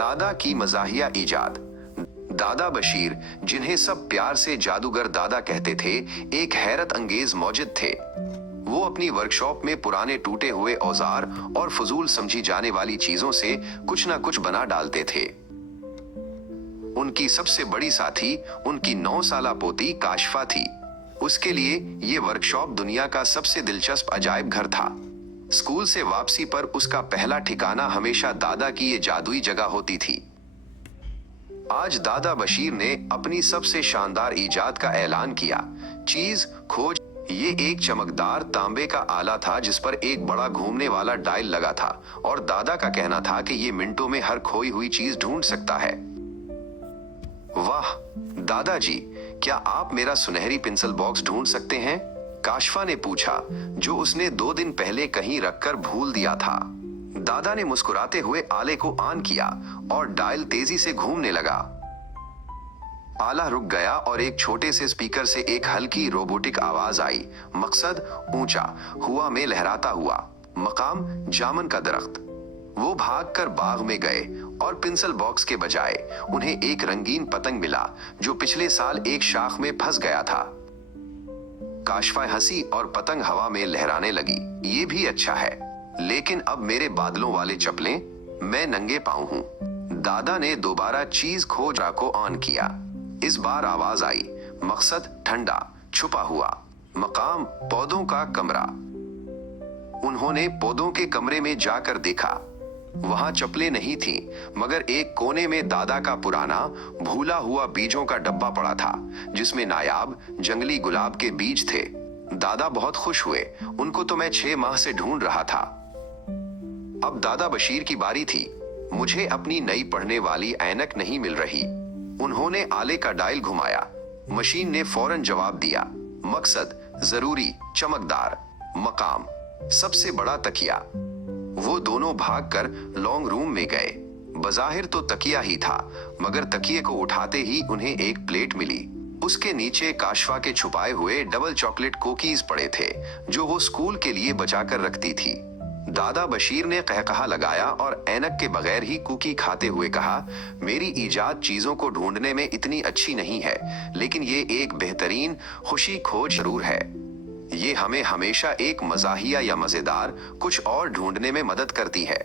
दादा की मज़ाहिया ईजाद। दादा बशीर, जिन्हें सब प्यार से जादूगर दादा कहते थे, एक हैरत अंगेज मौजिद थे। वो अपनी वर्कशॉप में पुराने टूटे हुए औजार और फजूल समझी जाने वाली चीजों से कुछ ना कुछ बना डालते थे। उनकी सबसे बड़ी साथी उनकी 9 साला पोती काशफा थी। उसके लिए ये वर्कशॉप दुनिया का सबसे दिलचस्प अजायब घर था। स्कूल से वापसी पर उसका पहला ठिकाना हमेशा दादा की ये जादुई जगह होती थी। आज दादा बशीर ने अपनी सबसे शानदार ईजाद का ऐलान किया। चीज खोज। ये एक चमकदार तांबे का आला था जिस पर एक बड़ा घूमने वाला डायल लगा था और दादा का कहना था कि ये मिनटों में हर खोई हुई चीज ढूंढ सकता है। वाह दादाजी, क्या आप मेरा सुनहरी पेंसिल बॉक्स ढूंढ सकते हैं? काशफा ने पूछा, जो उसने 2 दिन पहले कहीं रखकर भूल दिया था। दादा ने मुस्कुराते हुए आले को ऑन किया और डायल तेजी से घूमने लगा। आला रुक गया और एक छोटे से स्पीकर से एक हल्की रोबोटिक आवाज आई। मकसद ऊंचा हुआ में लहराता हुआ, मकाम जामन का दरख्त। वो भागकर बाग में गए और पेंसिल बॉक्स के बजाय उन्हें एक रंगीन पतंग मिला जो पिछले साल एक शाख में फंस गया था। काशफा हंसी और पतंग हवा में लहराने लगी। ये भी अच्छा है, लेकिन अब मेरे बादलों वाले चप्पलें, मैं नंगे पाँव हूँ। दादा ने दोबारा चीज खोज को ऑन किया। इस बार आवाज आई। मकसद ठंडा छुपा हुआ, मकाम पौधों का कमरा। उन्होंने पौधों के कमरे में जाकर देखा। वहां चप्पलें नहीं थीं, मगर एक कोने में दादा का पुराना भूला हुआ बीजों का डब्बा पड़ा था जिसमें नायाब जंगली गुलाब के बीज थे। दादा बहुत खुश हुए। उनको तो मैं 6 माह से ढूंढ रहा था। अब दादा बशीर की बारी थी। मुझे अपनी नई पढ़ने वाली ऐनक नहीं मिल रही। उन्होंने आले का डायल घुमाया। मशीन ने फौरन जवाब दिया। मकसद जरूरी चमकदार, मकाम सबसे बड़ा तकिया। वो दोनों भागकर लॉन्ग रूम में गए। बज़ाहिर तो तकिया ही था, मगर तकिए को उठाते ही उन्हें एक प्लेट मिली। उसके नीचे काशफा के छुपाए हुए डबल चॉकलेट कुकीज पड़े थे जो वो स्कूल के लिए बचाकर रखती थी। दादा बशीर ने कहकहा लगाया और ऐनक के बगैर ही कुकी खाते हुए कहा, मेरी ईजाद चीजों को ढूंढने में इतनी अच्छी नहीं है, लेकिन ये एक बेहतरीन खुशी खोज जरूर है। ये हमें हमेशा एक मज़ाहिया या मजेदार कुछ और ढूंढने में मदद करती है।